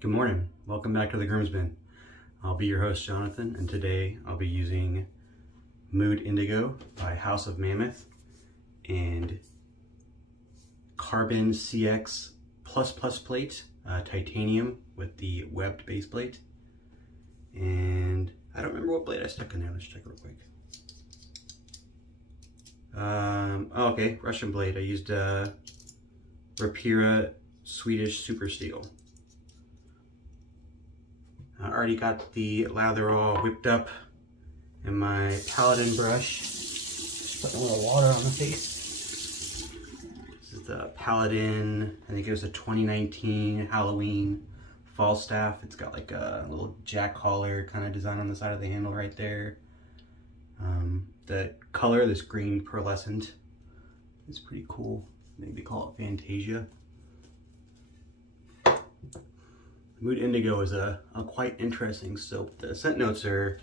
Good morning. Welcome back to the Groom's Bin. I'll be your host, Jonathan, and today I'll be using Mood Indigo by House of Mammoth and Carbon CX++ plate, titanium with the webbed base plate. And I don't remember what blade I stuck in there. Let's check real quick. Okay, Russian blade. I used Rapira Swedish SuperSteel. I already got the lather all whipped up in my Paladin brush. Just putting a little water on the face. This is the Paladin, I think it was a 2019 Halloween Falstaff. It's got like a little jack collar kind of design on the side of the handle right there. The color, this green pearlescent, is pretty cool. Maybe call it Fantasia. Mood Indigo is a quite interesting soap. The scent notes are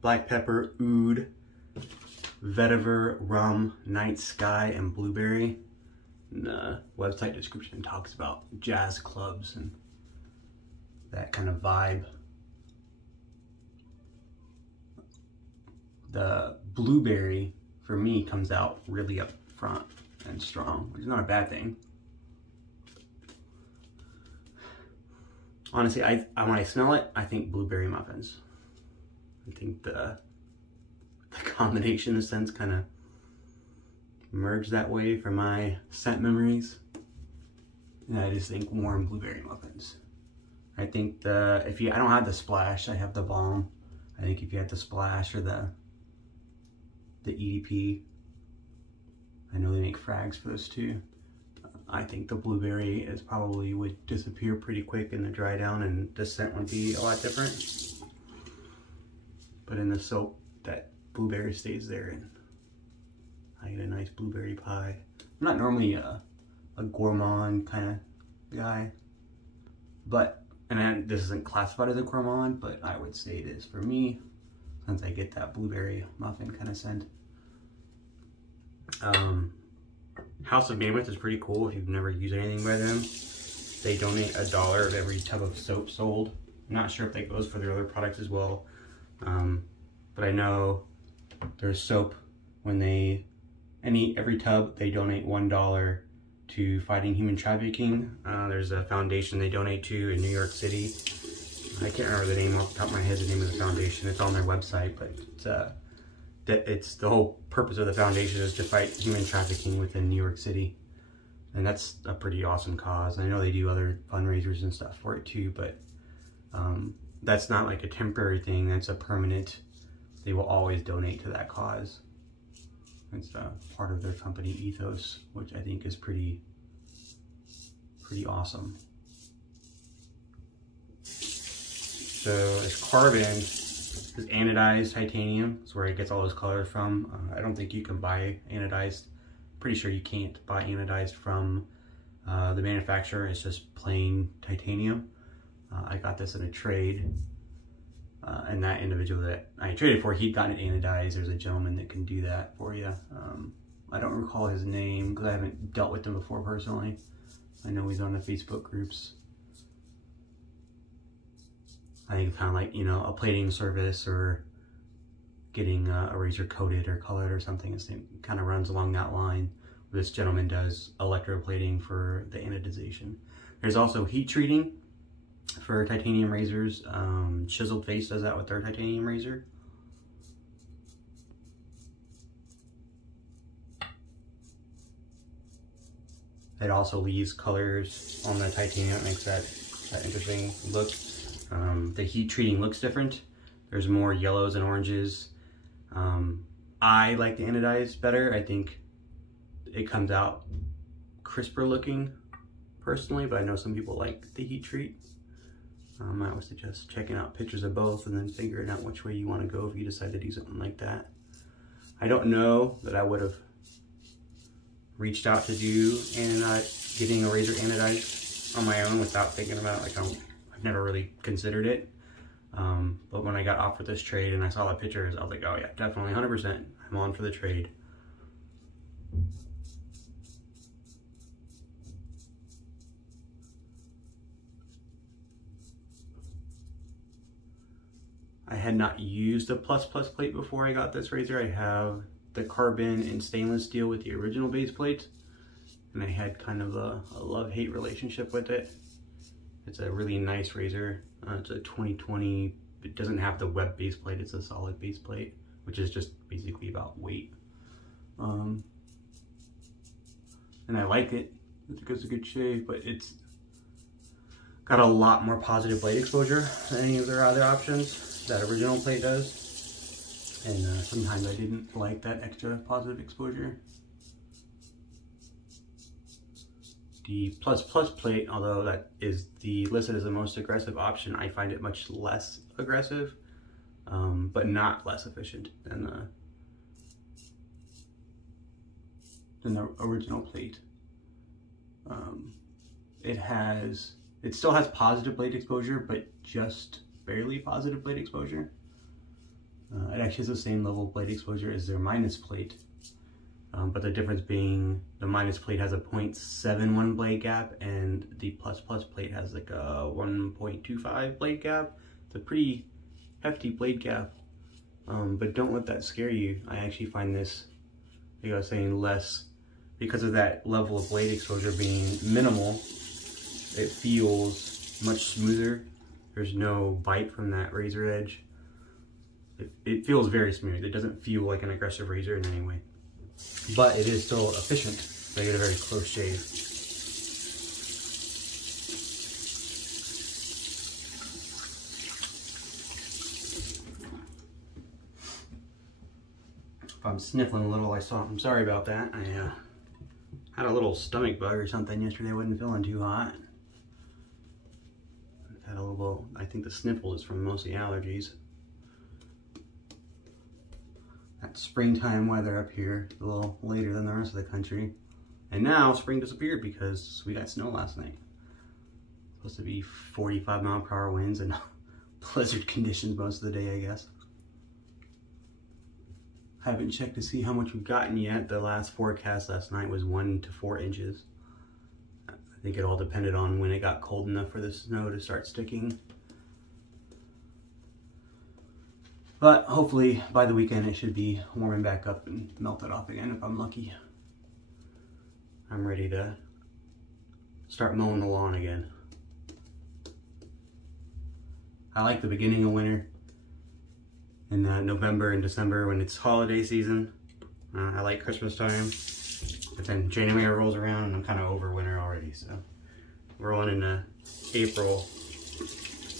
black pepper, oud, vetiver, rum, night sky, and blueberry. And the website description talks about jazz clubs and that kind of vibe. The blueberry, for me, comes out really up front and strong, which is not a bad thing. Honestly, when I smell it, I think blueberry muffins. I think the combination of scents kind of merged that way for my scent memories. And I just think warm blueberry muffins. I think I don't have the splash, I have the balm. I think if you had the splash or the EDP, I know they make frags for this too. I think the blueberry is probably would disappear pretty quick in the dry down and the scent would be a lot different. But in the soap, that blueberry stays there and I get a nice blueberry pie. I'm not normally a gourmand kind of guy, but, this isn't classified as a gourmand, but I would say it is for me, since I get that blueberry muffin kind of scent. House of Mammoth is pretty cool if you've never used anything by them. They donate $1 of every tub of soap sold. I'm not sure if that goes for their other products as well. But I know there's soap when every tub they donate $1 to fighting human trafficking. There's a foundation they donate to in New York City. I can't remember the name off the top of my head, the name of the foundation. It's on their website, but it's the whole purpose of the foundation is to fight human trafficking within New York City. And that's a pretty awesome cause. I know they do other fundraisers and stuff for it too, but that's not like a temporary thing. That's a permanent, they will always donate to that cause. It's part of their company ethos, which I think is pretty awesome. So it's carbon. This is anodized titanium. It's where it gets all those colors from. I don't think you can buy anodized. Pretty sure you can't buy anodized from the manufacturer. It's just plain titanium. I got this in a trade. And that individual that I traded for, he'd gotten it anodized. There's a gentleman that can do that for you. I don't recall his name because I haven't dealt with him before personally. I know he's on the Facebook groups. I think kind of like, you know, a plating service or getting a razor coated or colored or something. It kind of runs along that line. This gentleman does electroplating for the anodization. There's also heat treating for titanium razors. Chiseled Face does that with their titanium razor. It also leaves colors on the titanium. It makes that interesting look. The heat treating looks different. There's more yellows and oranges. I like the anodized better. I think it comes out crisper looking personally, but I know some people like the heat treat. I would suggest checking out pictures of both and then figuring out which way you want to go if you decide to do something like that. I don't know that I would have reached out to do getting a razor anodized on my own without thinking about it. Like I've never really considered it. But when I got offered this trade and I saw the pictures, I was like, oh yeah, definitely 100%. I'm on for the trade. I had not used a plus plate before I got this razor. I have the carbon and stainless steel with the original base plate, and I had kind of a love-hate relationship with it. It's a really nice razor. It's a 2020. It doesn't have the web base plate. It's a solid base plate, which is just basically about weight. And I like it. It's a good shave, but it's got a lot more positive blade exposure than any of their other options that original plate does. And sometimes I didn't like that extra positive exposure. The plus plate, although that is listed as the most aggressive option, I find it much less aggressive, but not less efficient than the original plate. It still has positive blade exposure, but just barely positive blade exposure. It actually has the same level of blade exposure as their minus plate, but the difference being the minus plate has a 0.71 blade gap and the plus plate has like a 1.25 blade gap. It's a pretty hefty blade gap, but don't let that scare you. I actually find this, like I was saying, less, because of that level of blade exposure being minimal. It feels much smoother. There's no bite from that razor edge. It feels very smooth. It doesn't feel like an aggressive razor in any way. But it is still efficient. I get a very close shave. If I'm sniffling a little, I'm sorry about that. I had a little stomach bug or something yesterday. I wasn't feeling too hot. Had a little, I think the sniffle is from mostly allergies. That springtime weather up here, a little later than the rest of the country. And now spring disappeared because we got snow last night. Supposed to be 45-mile-per-hour winds and blizzard conditions most of the day, I guess. Haven't checked to see how much we've gotten yet. The last forecast last night was 1 to 4 inches. I think it all depended on when it got cold enough for the snow to start sticking. But hopefully by the weekend it should be warming back up and melted off again if I'm lucky. I'm ready to start mowing the lawn again. I like the beginning of winter in November and December when it's holiday season. I like Christmas time. But then January rolls around and I'm kind of over winter already, so rolling into April,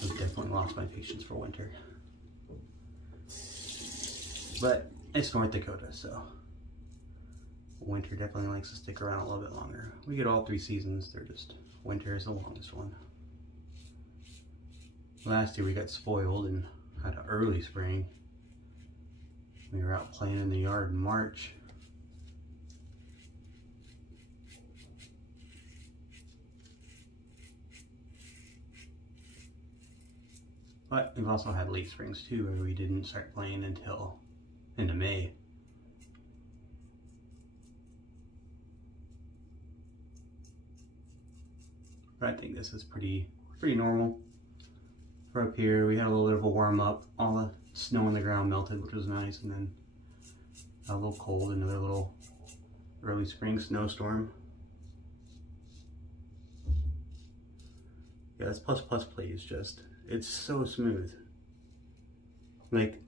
I've definitely lost my patience for winter. But it's North Dakota, so winter definitely likes to stick around a little bit longer. We get all 3 seasons, they're just, winter is the longest one. Last year we got spoiled and had an early spring. We were out playing in the yard in March. But we've also had late springs too, where we didn't start playing until into May. But I think this is pretty normal for up here. We had a little bit of a warm up. All the snow on the ground melted, which was nice, and then a little cold, another little early spring snowstorm. Yeah, this plus plate is just, it's so smooth. Like,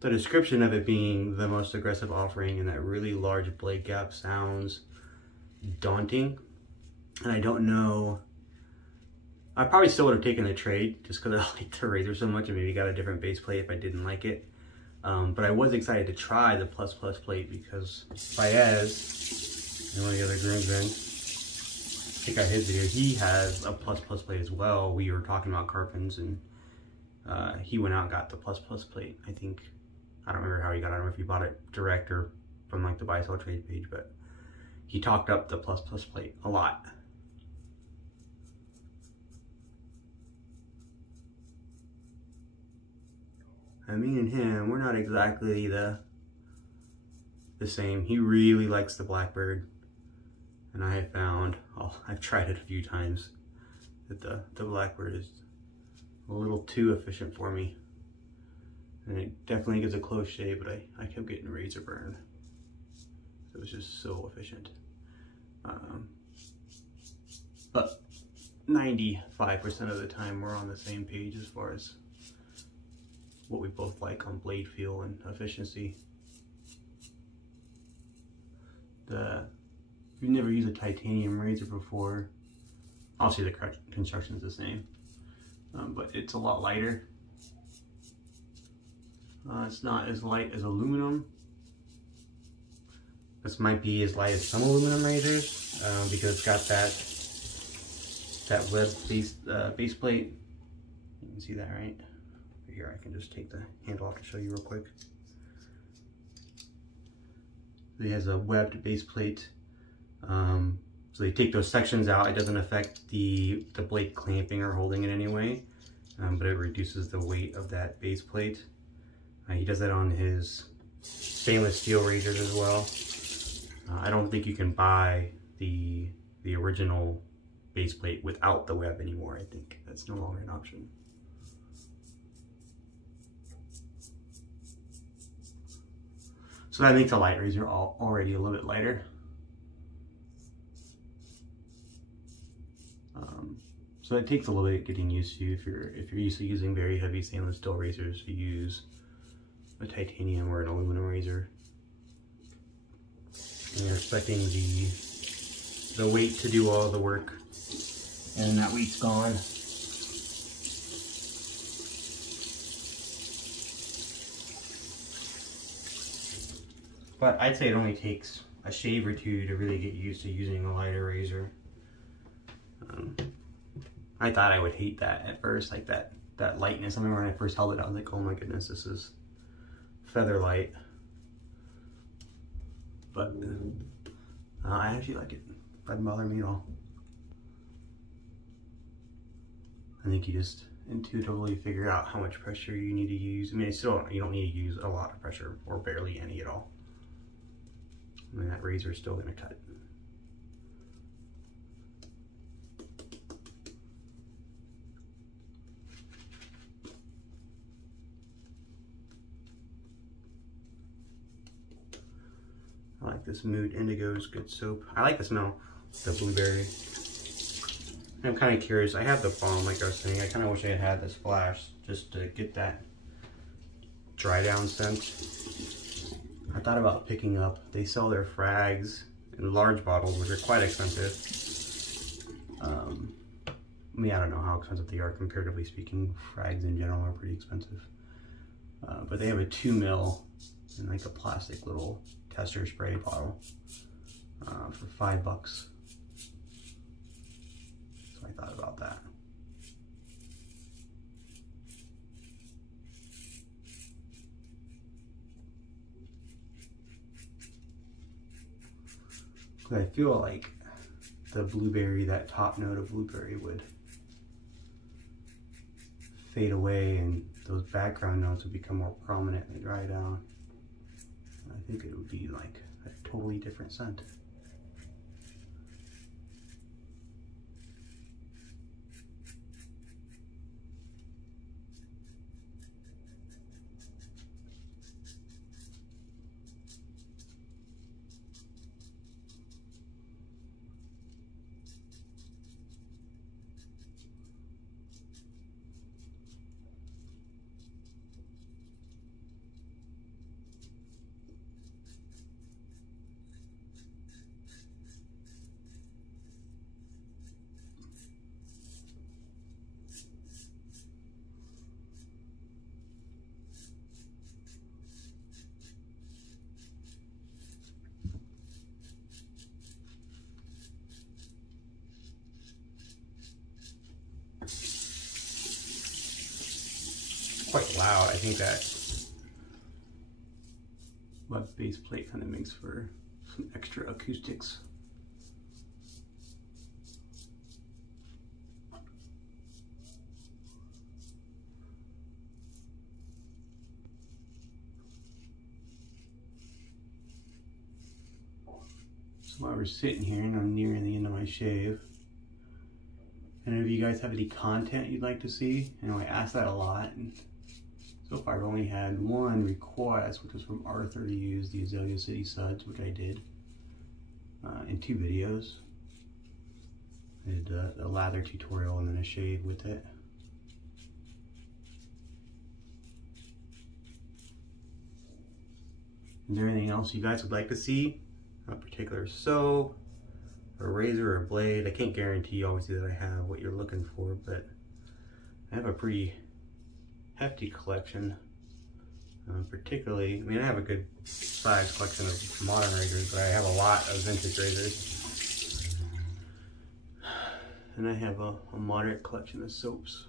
the description of it being the most aggressive offering and that really large blade gap sounds daunting. And I don't know, I probably still would have taken the trade just because I like the razor so much and maybe got a different base plate if I didn't like it. But I was excited to try the plus plate because Baez, and one of the other groomsmen, check out his video, he has a plus plate as well. We were talking about Carpins and he went out and got the plus plate. I think, I don't remember how he got it. I don't know if he bought it direct or from like the buy sell trade page, but he talked up the plus plate a lot. And me and him, we're not exactly the same. He really likes the Blackbird. And I have found, I've tried it a few times, that the Blackbird is a little too efficient for me. And it definitely gives a close shave, but I kept getting razor burn. It was just so efficient. But 95% of the time we're on the same page as far as what we both like on blade feel and efficiency. If you've never used a titanium razor before, obviously the construction is the same, but it's a lot lighter. It's not as light as aluminum. This might be as light as some aluminum razors because it's got that web base plate. You can see that, right? Here, I can just take the handle off to show you real quick. It has a webbed base plate. So they take those sections out. It doesn't affect the blade clamping or holding in any way, but it reduces the weight of that base plate. He does that on his stainless steel razors as well. I don't think you can buy the original base plate without the web anymore. I think that's no longer an option. So that makes a light razor already a little bit lighter. So it takes a little bit getting used to. If you're used to using very heavy stainless steel razors, you use a titanium or an aluminum razor, and you're expecting the weight to do all the work, and that weight's gone. But I'd say it only takes a shave or two to really get used to using a lighter razor. I thought I would hate that at first, like that lightness. I remember when I first held it, I was like, oh my goodness, this is feather light. But I actually like it. It doesn't bother me at all. I think you just intuitively figure out how much pressure you need to use. I mean, you don't need to use a lot of pressure or barely any at all. I mean, that razor is still going to cut. I like this Mood Indigo's good soap. I like the smell, the blueberry. I'm kind of curious. I have the balm, like I was saying. I kind of wish I had this splash just to get that dry down scent. I thought about picking up. They sell their frags in large bottles, which are quite expensive. I mean, I don't know how expensive they are comparatively speaking. Frags in general are pretty expensive. But they have a 2 ml in like a plastic little tester spray bottle for $5. So I thought about that. But I feel like the blueberry, that top note of blueberry would fade away and those background notes would become more prominent and dry down. I think it would be like a totally different scent. Quite loud. I think that web base plate kind of makes for some extra acoustics. So while we're sitting here and I'm nearing the end of my shave, and if you guys have any content you'd like to see, you know, I ask that a lot, and So far I've only had one request, which was from Arthur to use the Azalea City Suds, which I did in 2 videos. I did a lather tutorial and then a shave with it. Is there anything else you guys would like to see? A particular soap, or a razor, or a blade? I can't guarantee obviously that I have what you're looking for, but I have a pretty hefty collection. Particularly, I mean, I have a good size collection of modern razors, but I have a lot of vintage razors. And I have a moderate collection of soaps.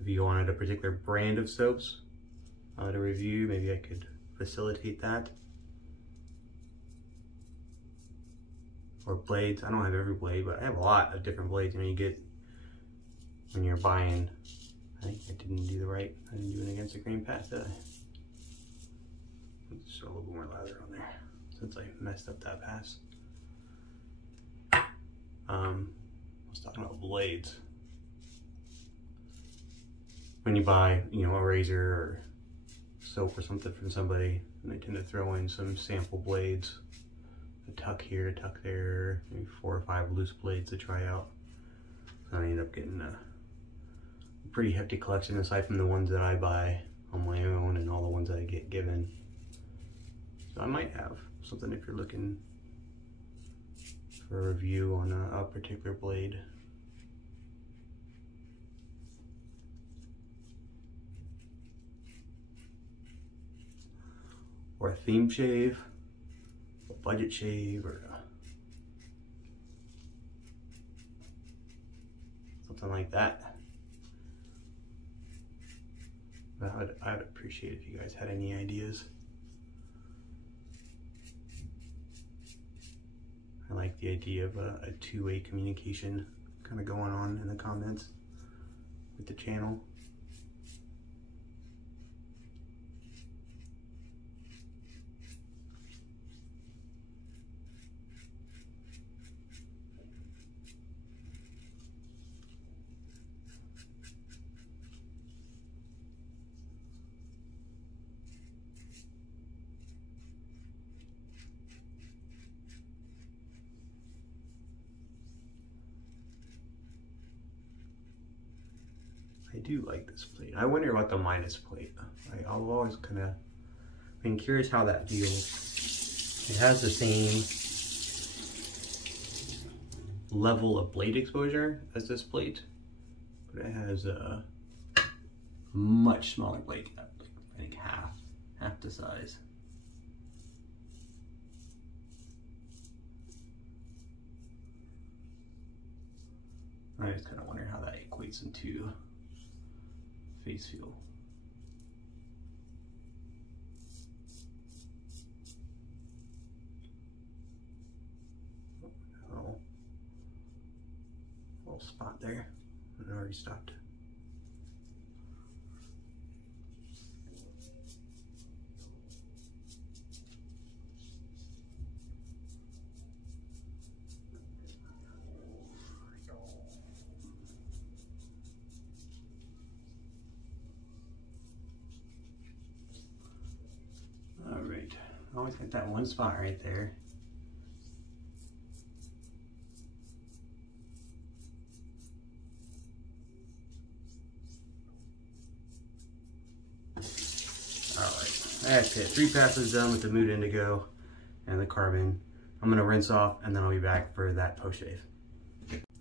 If you wanted a particular brand of soaps to review, maybe I could facilitate that. Or blades. I don't have every blade, but I have a lot of different blades. You know, you get when you're buying. I think I didn't do I didn't do an against the grain path, did I? Let's throw a little more lather on there since I messed up that pass. I was talking about blades. When you buy, you know, a razor or soap or something from somebody, and they tend to throw in some sample blades. A tuck here, a tuck there, maybe 4 or 5 loose blades to try out. So I ended up getting a pretty hefty collection aside from the ones that I buy on my own and all the ones that I get given. So I might have something if you're looking for a review on a particular blade. Or a theme shave, a budget shave, or something like that. I'd appreciate if you guys had any ideas. I like the idea of a two-way communication kind of going on in the comments with the channel. I do like this plate. I wonder about the minus plate. I've always kind of been curious how that feels. It has the same level of blade exposure as this plate, but it has a much smaller blade, I think half the size. I just kind of wonder how that equates into face feel. Oh, little spot there. I already stopped. I always got that one spot right there. Alright, that's it. 3 passes done with the Mood Indigo and the carbon. I'm gonna rinse off and then I'll be back for that post shave.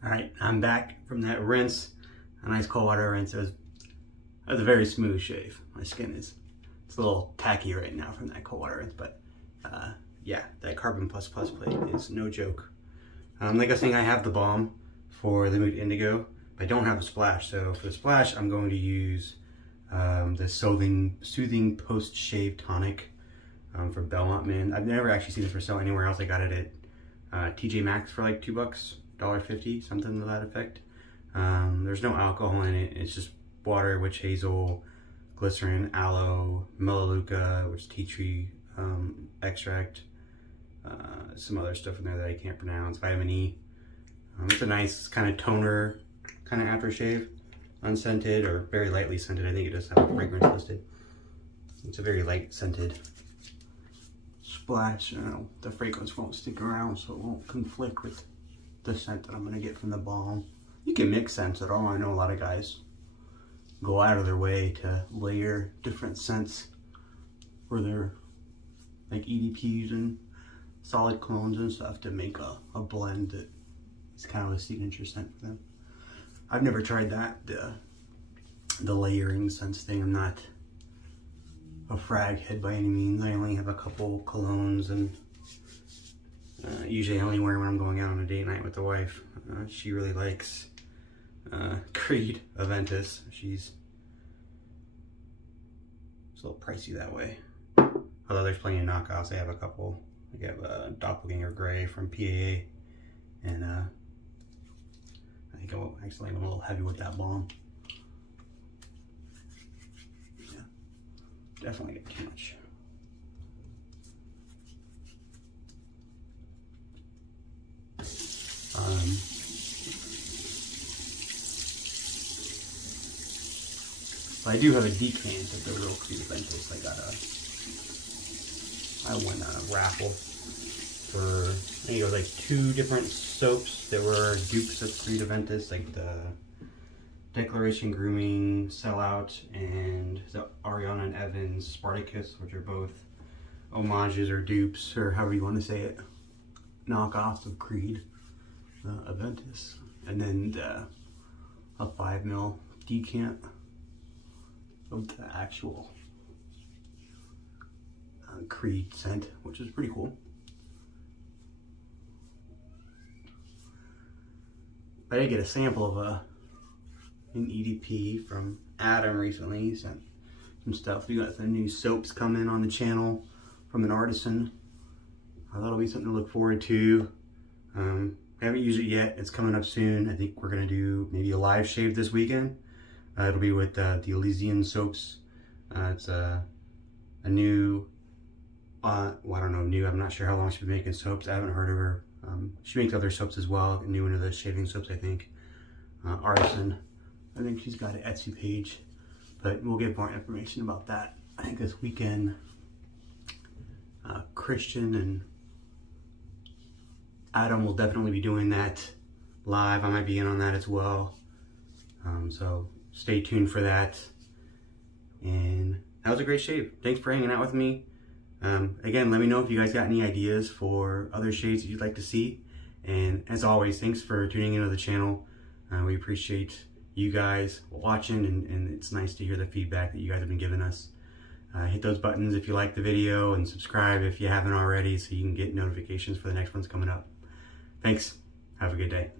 Alright, I'm back from that rinse. A nice cold water rinse. That was a very smooth shave. My skin is, it's a little tacky right now from that cold water rinse, but yeah, that carbon plus plate is no joke. Like I was saying, I have the balm for the Mood Indigo, but I don't have a splash. So for the splash, I'm going to use the soothing post-shave tonic from Belmont. Man, I've never actually seen this for sale anywhere else. I got it at TJ Maxx for like $2, $1.50, something to that effect. There's no alcohol in it. It's just water, witch hazel, glycerin, aloe, melaleuca, which is tea tree extract, some other stuff in there that I can't pronounce, vitamin E. It's a nice kind of toner, kind of aftershave. unscented or very lightly scented. I think it does have a fragrance listed. It's a very light scented splash. The fragrance won't stick around, so it won't conflict with the scent that I'm gonna get from the balm. You can mix scents at all. I know a lot of guys go out of their way to layer different scents for their like EDPs and solid clones and stuff to make a blend that is kind of a signature scent for them. I've never tried that, the layering scents thing. I'm not a frag head by any means. I only have a couple colognes, and usually I only wear when I'm going out on a date night with the wife. She really likes Creed Aventus. It's a little pricey that way. Although there's plenty of knockoffs. I have a couple. I have Doppelganger Gray from PAA, and I think I'm actually a little heavy with that balm. Yeah, definitely get too much. But I do have a decant of the real Creed Aventus. I won a raffle for, I think it was like 2 different soaps that were dupes of Creed Aventus, like the Declaration Grooming Sellout and the Ariana and Evans Spartacus, which are both homages or dupes, or however you want to say it, knockoffs of Creed Aventus. And then a 5 ml decant of the actual Creed scent, which is pretty cool. I did get a sample of an EDP from Adam recently. He sent some stuff. We got some new soaps coming on the channel from an artisan. That'll be something to look forward to. I haven't used it yet. It's coming up soon. I think we're gonna do maybe a live shave this weekend. It'll be with the Elysian soaps. It's a new, well, I don't know, new. I'm not sure how long she's been making soaps. I haven't heard of her. She makes other soaps as well, new into the shaving soaps, I think. Artisan. I think she's got an Etsy page, but we'll get more information about that, I think, this weekend. Christian and Adam will definitely be doing that live. I might be in on that as well. So stay tuned for that. And that was a great shave. Thanks for hanging out with me. Again, let me know if you guys got any ideas for other shades that you'd like to see. And as always, thanks for tuning into the channel. We appreciate you guys watching, and it's nice to hear the feedback that you guys have been giving us. Hit those buttons if you like the video, and subscribe if you haven't already, so you can get notifications for the next ones coming up. Thanks. Have a good day.